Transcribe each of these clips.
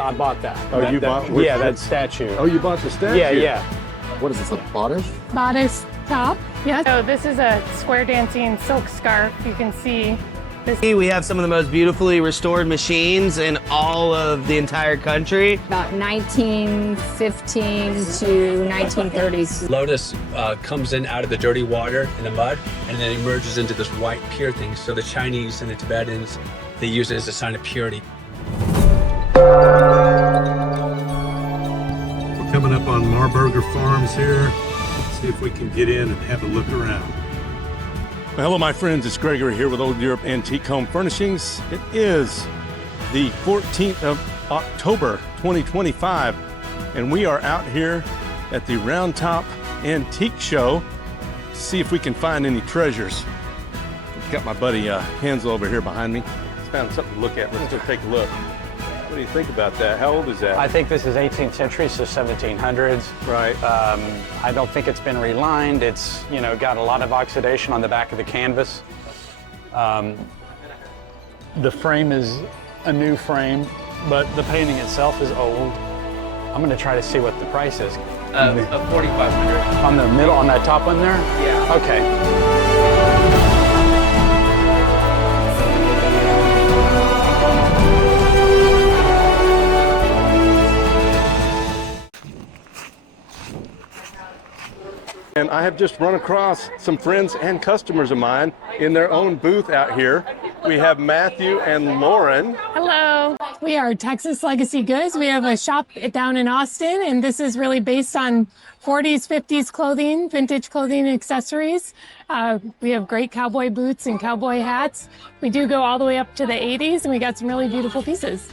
I bought that. Oh, you bought? Which, yeah, that statue. Oh, you bought the statue? Yeah, yeah. What is this, a bodice? Bodice top. Yes. So this is a square dancing silk scarf. You can see this. We have some of the most beautifully restored machines in all of the entire country. About 1915 to 1930s. Lotus comes in out of the dirty water and the mud, and then emerges into this white pure thing. So the Chinese and the Tibetans, they use it as a sign of purity. We're coming up on Marburger Farms here. Let's see if we can get in and have a look around. Well, hello, my friends. It's Gregory here with Old Europe Antique Home Furnishings. It is the 14th of October, 2025, and we are out here at the Roundtop Antique Show to see if we can find any treasures. I've got my buddy Hansel over here behind me. He's found something to look at. Let's go take a look. What do you think about that? How old is that? I think this is 18th century, so 1700s. Right. I don't think it's been relined. It's, you know, got a lot of oxidation on the back of the canvas. The frame is a new frame, but the painting itself is old. I'm going to try to see what the price is. Of 4,500. On the middle, on that top one there? Yeah. Okay. And I have just run across some friends and customers of mine in their own booth out here. We have Matthew and Lauren. Hello. We are Texas Legacy Goods. We have a shop down in Austin, and this is really based on 40s, 50s clothing, vintage clothing and accessories. We have great cowboy boots and cowboy hats. We do go all the way up to the 80s, and we got some really beautiful pieces.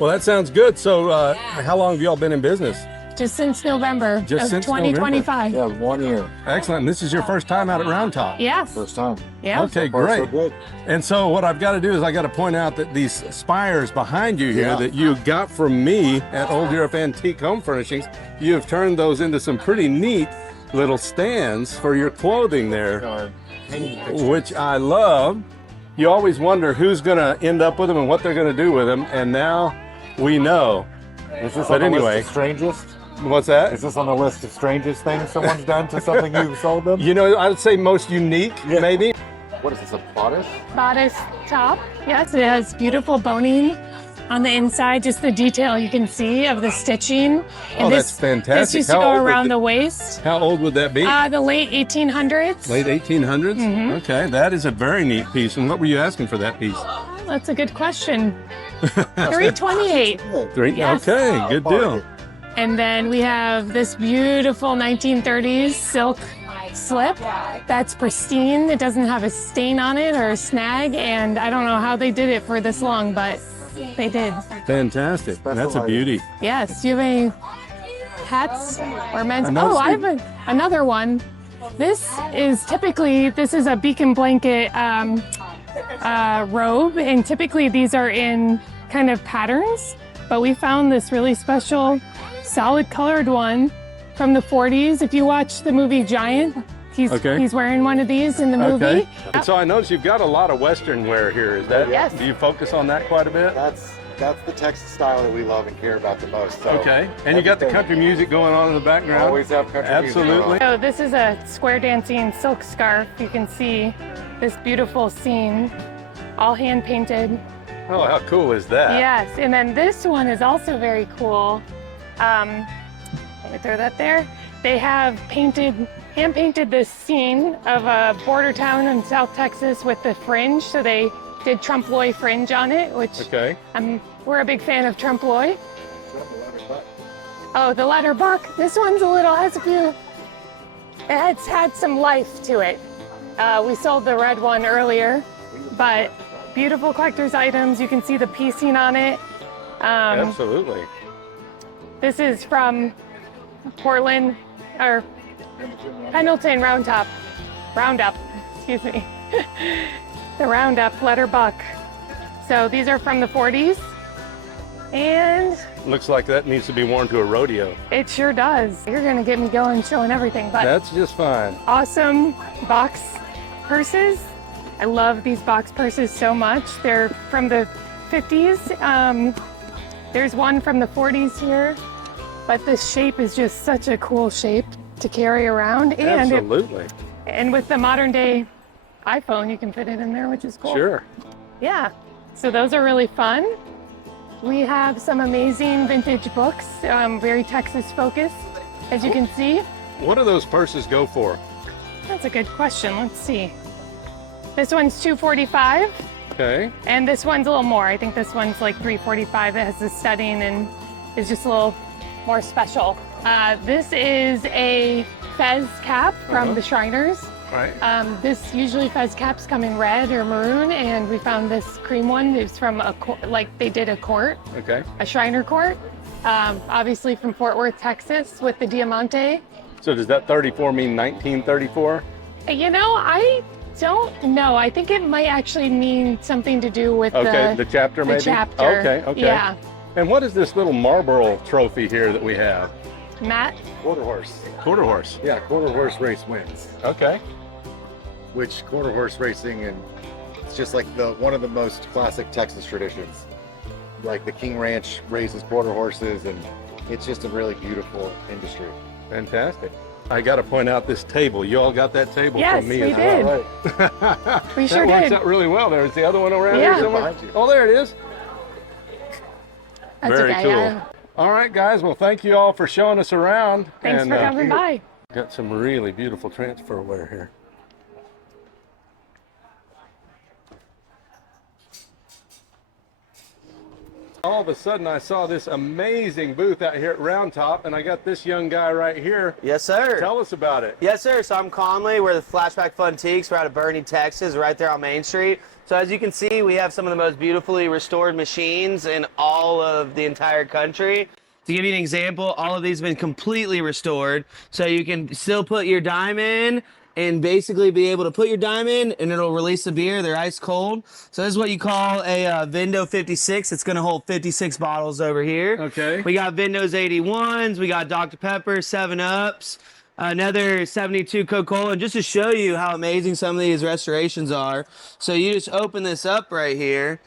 Well, that sounds good. So how long have you all been in business? Just since November of 2025. Yeah, 1 year. Excellent. And this is your first time out at Roundtop? Yes. First time. Yeah. Okay, So far, great. so good. And so what I've got to do is I got to point out that these spires behind you here Yeah. that you got from me at Old Europe Antique Home Furnishings, you have turned those into some pretty neat little stands for your clothing there, Painting pictures. which I love. You always wonder who's going to end up with them and what they're going to do with them, and now we know. Is this But on the anyway. list of strangest? What's that? Is this on the list of strangest things someone's done to something you've sold them? You know, I would say most unique, Yeah. maybe. What is this, a bodice? Bodice top. Yes, it has beautiful boning on the inside, just the detail you can see of the stitching. Oh, that's fantastic. This used to How go old would around the- the waist. How old would that be? The late 1800s. Late 1800s? Mm-hmm. Okay, that is a very neat piece. And what were you asking for that piece? That's a good question. 328. Three? Yes. Okay, good deal. And then we have this beautiful 1930s silk slip that's pristine. It doesn't have a stain on it or a snag, and I don't know how they did it for this long, but they did. Fantastic. That's a beauty. Yes. Do you have any hats or men's? Another Oh, I suit. have another one. This is a beacon blanket robe, and typically these are in kind of patterns, but we found this really special solid colored one from the 40s. If you watch the movie Giant, he's wearing one of these in the movie. Okay. And so I noticed you've got a lot of Western wear here. Is that? Yes. Do you focus on that quite a bit? That's the Texas style that we love and care about the most. So Okay. And you got the country music going on in the background? Always have country music going on. Absolutely. So this is a square dancing silk scarf. You can see this beautiful scene, all hand painted. Oh, how cool is that? Yes, and then this one is also very cool. Let me throw that there. They have hand painted this scene of a border town in South Texas with the fringe. So they did trompe-l'oeil fringe on it, which we're a big fan of trompe-l'oeil. Oh, the letter buck. This one's it's had some life to it. We sold the red one earlier, but beautiful collector's items. You can see the piecing on it. Absolutely. This is from Portland, or Pendleton Roundup, excuse me. The Roundup letter buck. So these are from the 40s, and Looks like that needs to be worn to a rodeo. it sure does. You're gonna get me going showing everything, but That's just fine. awesome box purses. I love these box purses so much. They're from the 50s. There's one from the 40s here, but this shape is just such a cool shape to carry around. And Absolutely. and with the modern day iPhone, you can fit it in there, which is cool. Sure. Yeah, so those are really fun. We have some amazing vintage books, very Texas focused, as you can see. What do those purses go for? That's a good question. Let's see. This one's $245, Okay. and this one's a little more. I think this one's like $345. It has the studding and is just a little more special. This is a fez cap from the Shriners. Right. This usually fez caps come in red or maroon, and we found this cream one. It's from they did a court, Okay. a Shriner court, obviously from Fort Worth, Texas, with the Diamante. So does that 34 mean 1934? You know, I don't know. I think it might actually mean something to do with The chapter the maybe? chapter. Okay. Yeah. And what is this little Marburger trophy here that we have? Matt? Quarter horse. Quarter horse. Yeah, quarter horse race wins. Okay. Which quarter horse racing, and it's just like one of the most classic Texas traditions. Like the King Ranch raises quarter horses, and it's just a really beautiful industry. Fantastic. I got to point out this table. You all got that table Yes, from me we as well. did. Right. We sure that works did. out really well. There's the other one around Yeah. here somewhere. Behind you. Oh, there it is. That's Very okay. cool. Yeah. All right, guys. Well, thank you all for showing us around. Thanks and, for coming by. Got some really beautiful transfer wear here. All of a sudden, I saw this amazing booth out here at Roundtop, and I got this young guy right here. Yes, sir. Tell us about it. Yes, sir. So I'm Conley. We're the Flashback Funtiques. We're out of Bernie, Texas, right there on Main Street. So as you can see, we have some of the most beautifully restored machines in all of the entire country. To give you an example, all of these have been completely restored. So you can still put your dime in and basically be able to put your dime in and it'll release the beer. They're ice cold. So this is what you call a Vindo 56. It's going to hold 56 bottles over here. Okay. We got Vindo's 81s. We got Dr. Pepper, 7-Ups, another 72 Coca-Cola. And just to show you how amazing some of these restorations are. So you just open this up right here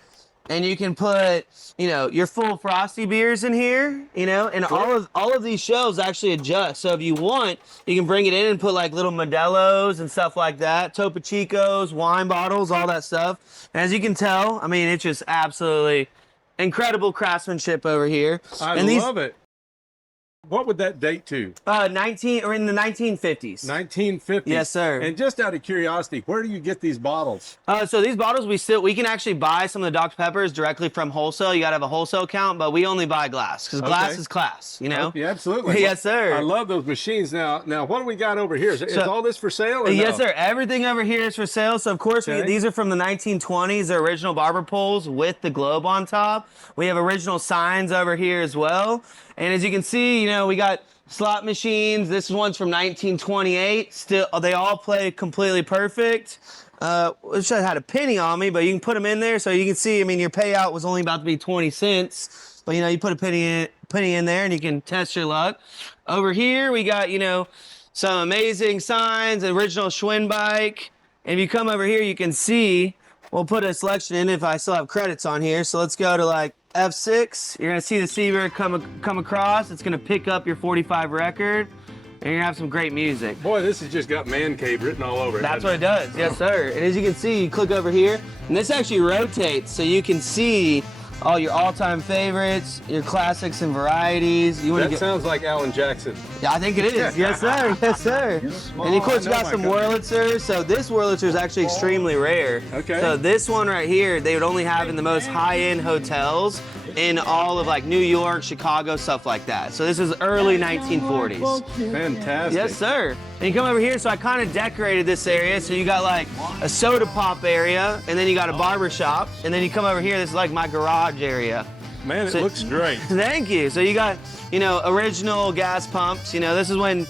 and you can put, you know, your full frosty beers in here, you know, and all of these shelves actually adjust. So if you want, you can bring it in and put like little Modelo's and stuff like that, Topo Chicos, wine bottles, all that stuff. And as you can tell, I mean, it's just absolutely incredible craftsmanship over here. I love it. What would that date to? In the 1950s. 1950. Yes, sir. And just out of curiosity, where do you get these bottles? So these bottles, we can actually buy some of the Dr. Peppers directly from wholesale. You got to have a wholesale account, but we only buy glass because glass is class, you know? Yeah, absolutely. Yes, sir. I love those machines. Now, what do we got over here? Is all this for sale? Or Yes, no? sir. Everything over here is for sale. So, of course, these are from the 1920s, the original barber poles with the globe on top. We have original signs over here as well. And as you can see, you know, we got slot machines. This one's from 1928. Still, they all play completely perfect. Wish I had a penny on me, but you can put them in there so you can see. I mean, your payout was only about to be 20 cents, but you know, you put a penny in there, and you can test your luck. Over here, we got, you know, some amazing signs, original Schwinn bike. And if you come over here, you can see. We'll put a selection in if I still have credits on here. So let's go to like F6. You're gonna see the Seabird come across. It's gonna pick up your 45 record, and you're gonna have some great music. Boy, this has just got Man Cave written all over it. That's what it does, yes sir. And as you can see, you click over here, and this actually rotates so you can see all your all-time favorites, your classics and varieties. That sounds like Alan Jackson. Yeah, I think it is. Yes, sir. Yes, sir. And of course, you got some Wurlitzers. So this Wurlitzer is actually extremely rare. Okay. So this one right here, they would only have in the most high-end hotels in all of like New York, Chicago, stuff like that. So this is early 1940s. Fantastic. Yes, sir. And you come over here, so I kind of decorated this area. So you got like a soda pop area, and then you got a barber shop, and then you come over here, this is like my garage area. Man, it looks great. Thank you. So you got, you know, original gas pumps. You know, this is when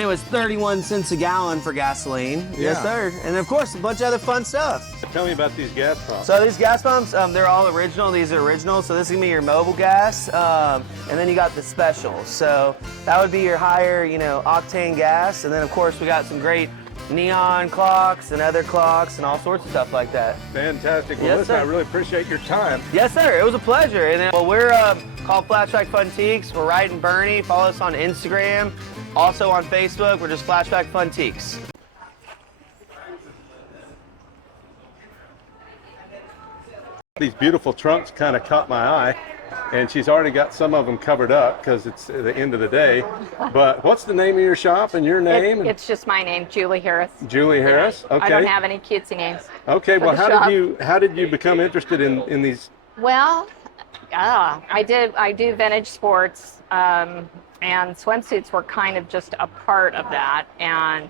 it was 31 cents a gallon for gasoline. Yes, sir. And of course, a bunch of other fun stuff. Tell me about these gas pumps. So these gas pumps, they're all original. These are original. So this is gonna be your mobile gas, and then you got the specials. So that would be your higher, you know, octane gas. And then of course we got some great neon clocks and other clocks and all sorts of stuff like that. Fantastic. Well, Yes, listen, sir. I really appreciate your time. Yes, sir. It was a pleasure. And well, we're called Flashback Funtiques. We're right in Bernie. Follow us on Instagram. Also on Facebook. We're just Flashback Funtiques. These beautiful trunks kind of caught my eye, and she's already got some of them covered up because it's the end of the day. But what's the name of your shop and your name? It's just my name, Julie Harris. Julie Harris. Okay. I don't have any cutesy names. Okay. for Well, the shop. how did you become interested in these? Well, I do vintage sports, and swimsuits were kind of just a part of that. And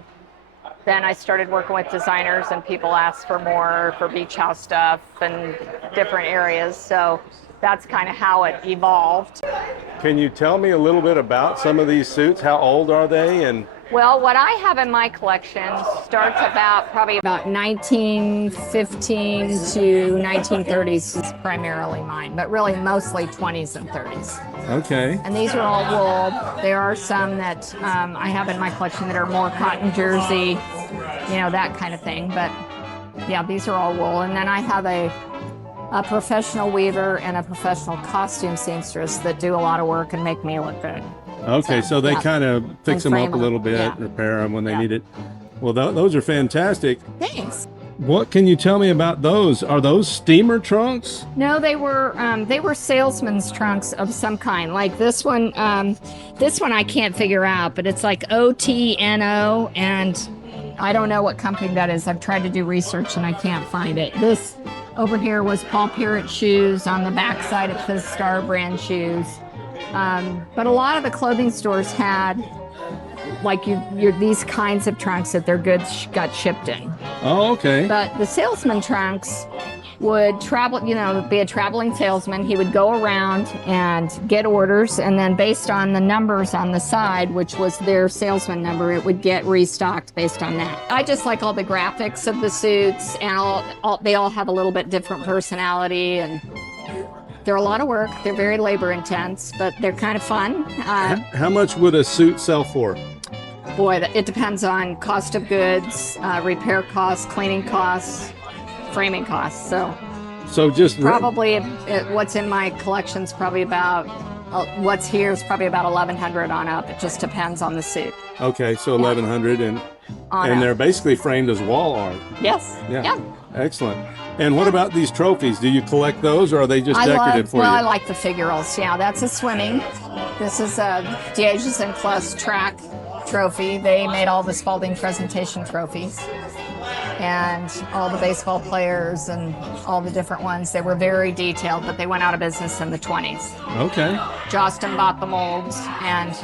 then I started working with designers, and people asked for more for beach house stuff and different areas. So that's kind of how it evolved. Can you tell me a little bit about some of these suits? How old are they? And Well, what I have in my collection starts probably About 1915 to 1930s is primarily mine, but really mostly 20s and 30s. okay. And these are all wool. There are some that I have in my collection that are more cotton jersey, that kind of thing. But yeah, these are all wool. And then I have a professional weaver and a professional costume seamstress that do a lot of work and make me look good. Okay, so they yeah. kind of fix And them up frame a little 'em. bit, Yeah. repair them when they Yeah. need it. Well, those are fantastic. Thanks. What can you tell me about those? Are those steamer trunks? No, they were salesman's trunks of some kind. Like this one I can't figure out, but it's like OTNO, and I don't know what company that is. I've tried to do research and I can't find it. This over here was Paul Pierrot shoes. On the back side it says Star brand shoes. But a lot of the clothing stores had like these kinds of trunks that their goods got shipped in. Oh, okay. But the salesman trunks would travel, be a traveling salesman. He would go around and get orders, and then based on the numbers on the side, which was their salesman number, it would get restocked based on that. I just like all the graphics of the suits, and they all have a little bit different personality, and they're a lot of work. They're very labor intense, but they're kind of fun. How much would a suit sell for? Boy, it depends on cost of goods, repair costs, cleaning costs, framing costs. So just Probably what's in my collection's probably about what's here is probably about 1,100 on up. It just depends on the suit. Okay, so 1,100 and On up. they're basically framed as wall art. Yes. Yeah. Excellent. And what about these trophies? Do you collect those, or are they just decorative for you? I like the figurals. Yeah, that's a swimming. This is a Dieges and Plus track trophy. They made all the Spalding presentation trophies. And all the baseball players and all the different ones. They were very detailed, but they went out of business in the 20s. Okay. Jostin bought the molds, and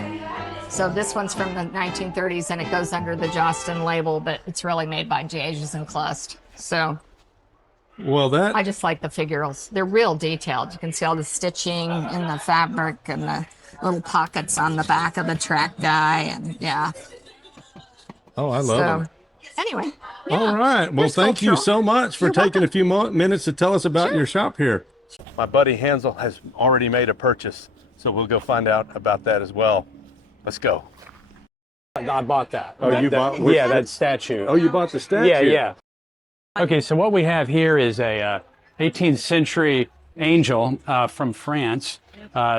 so this one's from the 1930s, and it goes under the Jostin label, but it's really made by Dieges and Clust. So Well, I just like the figurals. They're real detailed. You can see all the stitching in the fabric and the little pockets on the back of the track guy, and yeah. Oh, I love them. Anyway. All right. Well, thank you so much for taking a few minutes to tell us about your shop here. My buddy Hansel has already made a purchase, so we'll go find out about that as well. Let's go. I bought that. Oh, you bought? Yeah, that statue. Oh, you bought the statue? Yeah. Okay, so what we have here is a 18th century angel from France.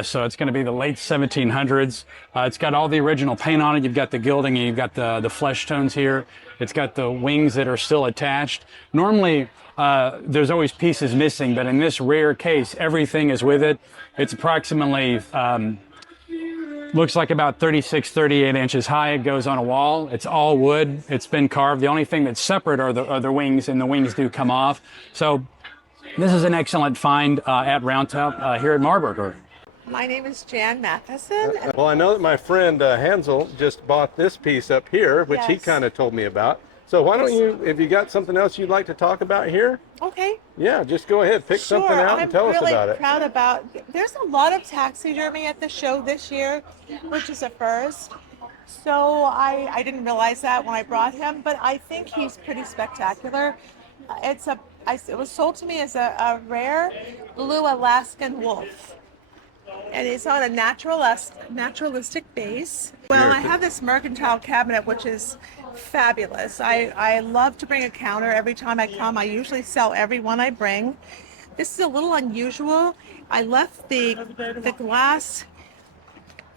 So it's going to be the late 1700s. It's got all the original paint on it. You've got the gilding, and you've got the flesh tones here. It's got the wings that are still attached. Normally, there's always pieces missing, but in this rare case, everything is with it. It's approximately, looks like about 36, 38 inches high. It goes on a wall. It's all wood. It's been carved. The only thing that's separate are the wings, and the wings do come off. So this is an excellent find at Roundtop here at Marburger. My name is Jan Matheson. Well, I know that my friend Hansel just bought this piece up here, which he Yes. kind of told me about. So why don't you, if you got something else you'd like to talk about here, Okay. yeah, just go ahead, pick something out and tell us about it. I'm really proud about, there's a lot of taxidermy at the show this year, which is a first. So I didn't realize that when I brought him, but I think he's pretty spectacular. It was sold to me as a rare blue Alaskan wolf. And it's on a naturalistic base. Well, I have this mercantile cabinet, which is Fabulous. I love to bring a counter every time I come. I usually sell every one I bring. This is a little unusual. I left the glass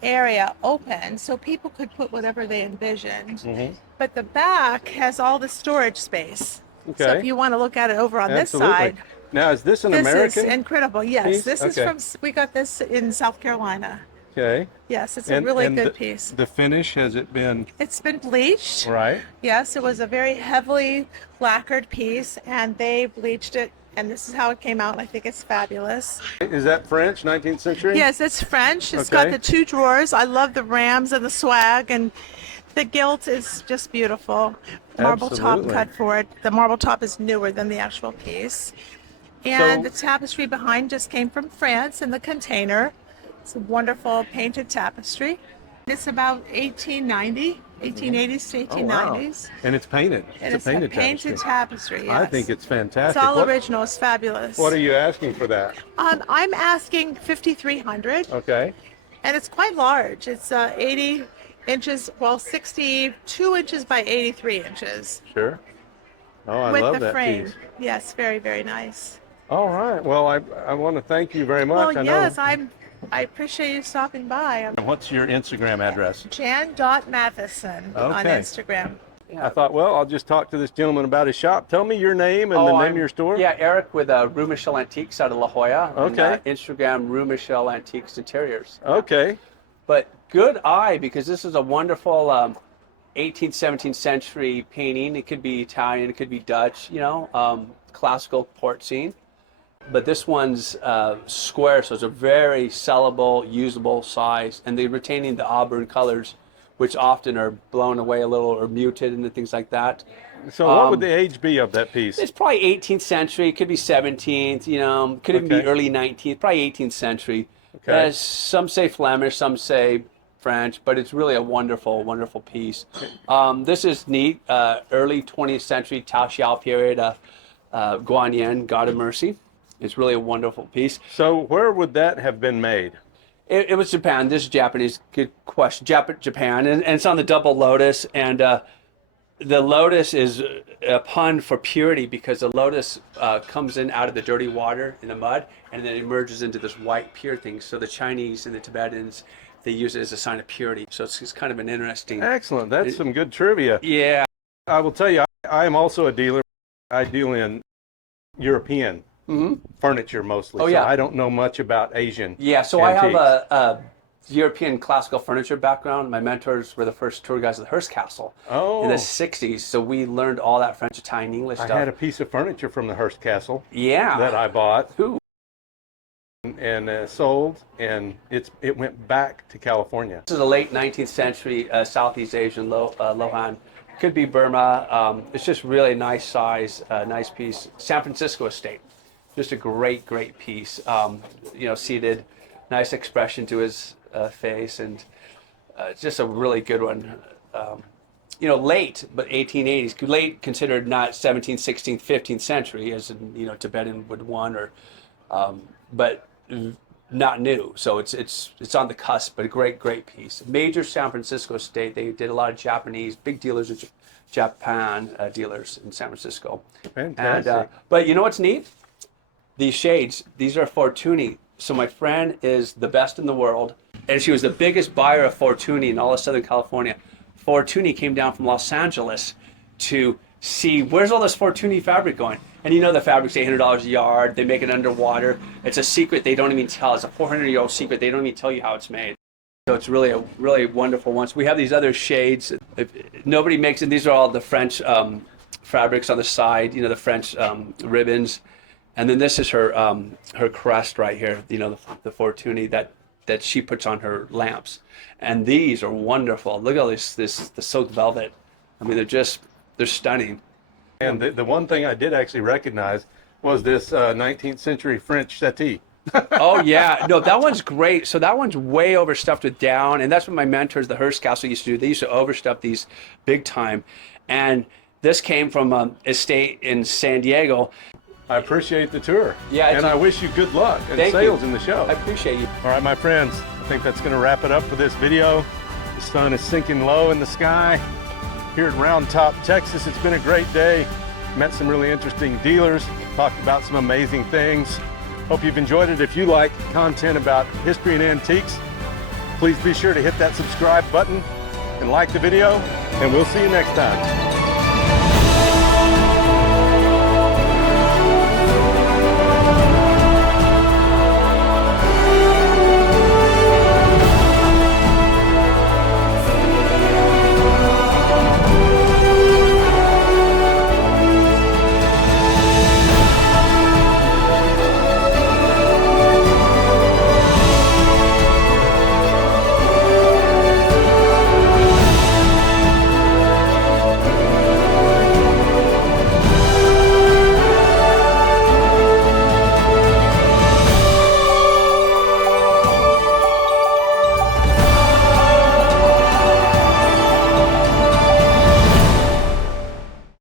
area open so people could put whatever they envisioned. But the back has all the storage space. So if you want to look at it over on this side. Now, is this an This American? is incredible. Yes, piece? this is from, we got this in South Carolina. Okay. Yes, it's a really good piece. The finish, has it been? It's been bleached. Right. Yes, it was a very heavily lacquered piece, and they bleached it, and this is how it came out. And I think it's fabulous. Is that French, 19th century? Yes, it's French. It's got the 2 drawers. I love the rams and the swag, and the gilt is just beautiful. Marble top cut for it. The marble top is newer than the actual piece. And the tapestry behind just came from France in the container. It's a wonderful painted tapestry. It's about 1880s to 1890s. Wow. And it's painted. And it's a painted tapestry. Yes. I think it's fantastic. It's all original. It's fabulous. What are you asking for that? I'm asking $5,300. Okay. And it's quite large. It's 80 inches, well, 62 inches by 83 inches. Sure. Oh, I with love the that frame. piece. Yes, very, very nice. All right. Well, I want to thank you very much. Well, yes, I appreciate you stopping by. I'm What's your Instagram address? Jan.Matheson on Instagram. I thought, well, I'll just talk to this gentleman about his shop. Tell me your name and the name of your store. Yeah, Eric with Rue Michel Antiques out of La Jolla. Okay. And, Instagram, Rue Michel Antiques Interiors. Okay. But good eye, because this is a wonderful 18th, 17th century painting. It could be Italian, it could be Dutch, classical port scene. But this one's square, so it's a very sellable, usable size, and they're retaining the auburn colors, which often are blown away a little or muted and things like that. So what would the age be of that piece? It's probably 18th century, it could be 17th, could even be early 19th, probably 18th century. Okay. Some say Flemish, some say French, but it's really a wonderful, wonderful piece. This is neat, early 20th century Tao Xiao period, Guanyin, God of Mercy. It's really a wonderful piece. So where would that have been made? It was Japan. This is Japanese. Good question. Japan, and it's on the double lotus. And the lotus is a pun for purity, because the lotus comes in out of the dirty water in the mud, and then emerges into this white pure thing. So the Chinese and the Tibetans, they use it as a sign of purity. So it's kind of an interesting. Excellent. That's some good trivia. Yeah. I will tell you, I am also a dealer. I deal in European furniture mostly. Oh, yeah. So I don't know much about Asian. Yeah, so antiques. I have a European classical furniture background. My mentors were the first tour guides of the Hearst Castle in the 60s. So we learned all that French, Italian, English stuff. I had a piece of furniture from the Hearst Castle that I bought. Ooh. And sold, and it went back to California. This is a late 19th century Southeast Asian Lohan. Could be Burma. It's just really nice size, nice piece. San Francisco estate. Just a great, great piece. Seated, nice expression to his face, and just a really good one. Late, but 1880s. Late considered not 17th, 16th, 15th century, as in, Tibetan would one, or, but not new. So it's on the cusp, but a great, great piece. Major San Francisco estate. They did a lot of Japanese, big dealers in Japan, dealers in San Francisco. Fantastic. But you know what's neat? These shades, these are Fortuny. So my friend is the best in the world, and she was the biggest buyer of Fortuny in all of Southern California. Fortuny came down from Los Angeles to see where's all this Fortuny fabric going. And the fabric's $800 a yard. They make it underwater. It's a secret they don't even tell. It's a 400-year-old secret. They don't even tell you how it's made. So it's really a really wonderful one. So we have these other shades. Nobody makes it. These are all the French fabrics on the side. The French ribbons. And then this is her crest right here, the Fortuny that she puts on her lamps. And these are wonderful. Look at all the silk velvet. I mean, they're stunning. And the one thing I did actually recognize was this 19th century French settee. Oh, yeah. No, that one's great. So that one's way overstuffed with down. And that's what my mentors, the Hearst Castle, used to do. They used to overstuff these big time. And this came from an estate in San Diego. I appreciate the tour. Yeah, and I wish you good luck and sales in the show. I appreciate you. All right, my friends, I think that's going to wrap it up for this video. The sun is sinking low in the sky. here at Roundtop Texas. It's been a great day. Met some really interesting dealers, talked about some amazing things. Hope you've enjoyed it. If you like content about history and antiques, please be sure to hit that subscribe button and like the video, and we'll see you next time.